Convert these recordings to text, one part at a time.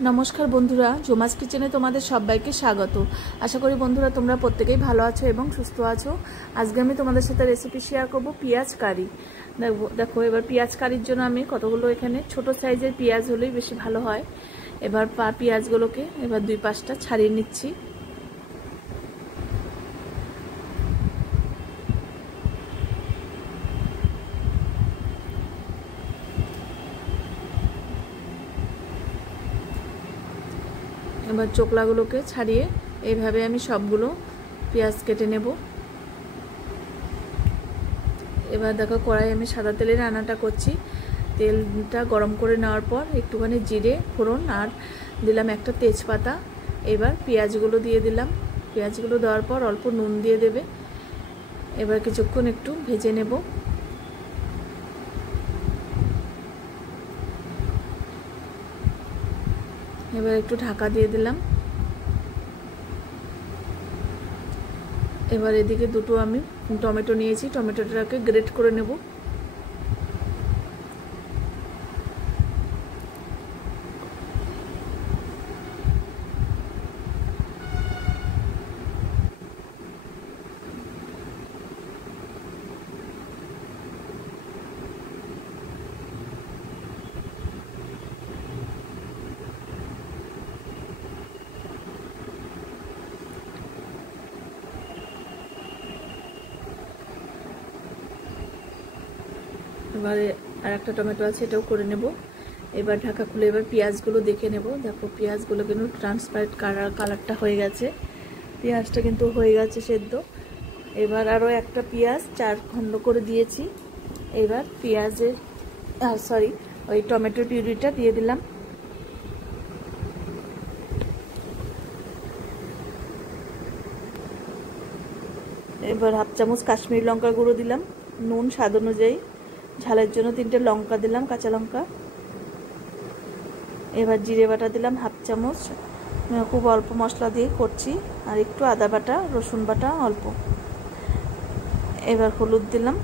নমস্কার বন্ধুরা, জোমাস কিচেনে তোমাদের সবাইকে স্বাগত। আশা করি বন্ধুরা তোমরা প্রত্যেকেই ভালো আছো এবং সুস্থ আছো। আজকে আমি তোমাদের সাথে রেসিপি শেয়ার করব পেঁয়াজ কারি। দেখো এবার পেঁয়াজ কারির জন্য আমি কতগুলো এখানে ছোট সাইজের পেঁয়াজ হলেই বেশি ভালো হয়। এবার পেঁয়াজগুলোকে এবার দুই পাশটা ছাড়িয়ে নিচ্ছি। এবার চোকলাগুলোকে ছাড়িয়ে এইভাবে আমি সবগুলো পেঁয়াজ কেটে নেব। এবার দেখো কড়াই আমি সাদা তেলে রান্নাটা করছি। তেলটা গরম করে নেওয়ার পর একটুখানি জিরে ফোড়ন আর দিলাম একটা তেজপাতা। এবার পেঁয়াজগুলো দিয়ে দিলাম। পেঁয়াজগুলো দেওয়ার পর অল্প নুন দিয়ে দেবে। এবার কিছুক্ষণ একটু ভেজে নেব। এবার একটু ঢাকা দিয়ে দিলাম। এবার এদিকে দুটো আমি টমেটো নিয়েছি, টমেটোটাকে গ্রেট করে নেব। এবারে আর একটা টমেটো আছে, এটাও করে নেব। এবার ঢাকা খুলে এবার পেঁয়াজগুলো দেখে নেব। দেখো পেঁয়াজগুলো কিন্তু ট্রান্সপারেন্ট কালারটা হয়ে গেছে, পেঁয়াজটা কিন্তু হয়ে গেছে সেদ্ধ। এবার আরও একটা পেঁয়াজ 4 খণ্ড করে দিয়েছি। এবার পেঁয়াজের ওই টমেটো পিউরিটা দিয়ে দিলাম। এবার হাফ চামচ কাশ্মীরি লঙ্কার গুঁড়ো দিলাম, নুন স্বাদ অনুযায়ী, ঝালের জন্য 3টে লঙ্কা দিলাম, কাঁচা লঙ্কা। এবার জিরে বাটা দিলাম হাফ চামচ, খুব অল্প মশলা দিয়ে করছি, আর একটু আদা বাটা রসুন বাটা অল্প। এবার হলুদ দিলাম,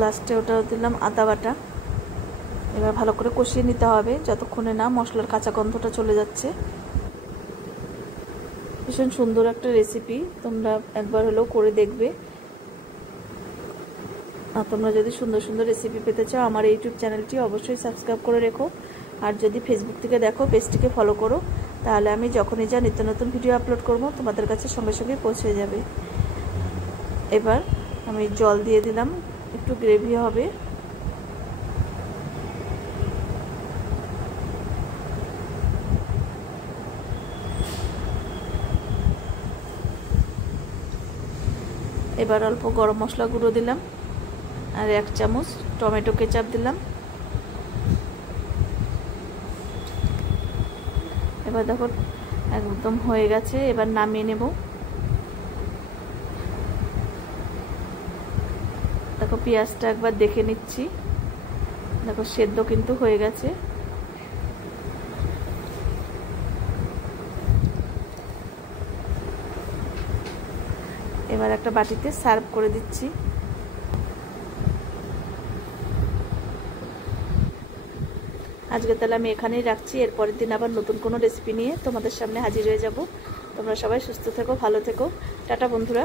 লাস্টে ওটাও দিলাম আদা বাটা। এবার ভালো করে কষিয়ে নিতে হবে যতক্ষণে না মশলার কাঁচা গন্ধটা চলে যাচ্ছে। ভীষণ সুন্দর একটা রেসিপি, তোমরা একবার হলেও করে দেখবে। আর তোমরা যদি সুন্দর সুন্দর রেসিপি পেতে চাও আমার ইউটিউব চ্যানেলটি অবশ্যই সাবস্ক্রাইব করে রেখো। আর যদি ফেসবুক থেকে দেখো পেজটিকে ফলো করো, তাহলে আমি যখনই যা নিত্য নতুন ভিডিও আপলোড করব তোমাদের কাছে সঙ্গে সঙ্গে পৌঁছে যাবে। এবার আমি জল দিয়ে দিলাম, একটু গ্রেভি হবে। এবার অল্প গরম মশলা গুঁড়ো দিলাম, আর 1 চামচ টমেটো কেচাপ দিলাম। এবার দেখো একদম হয়ে গেছে, এবার নামিয়ে নেব। দেখো পেঁয়াজটা একবার দেখে নিচ্ছি, দেখো সেদ্ধ কিন্তু হয়ে গেছে। এবার একটা বাটিতে সার্ভ করে দিচ্ছি। আজকে তাহলে আমি এখানেই রাখছি, এরপরের দিন আবার নতুন কোনো রেসিপি নিয়ে তোমাদের সামনে হাজির হয়ে যাব। তোমরা সবাই সুস্থ থেকো, ভালো থেকো। টাটা বন্ধুরা।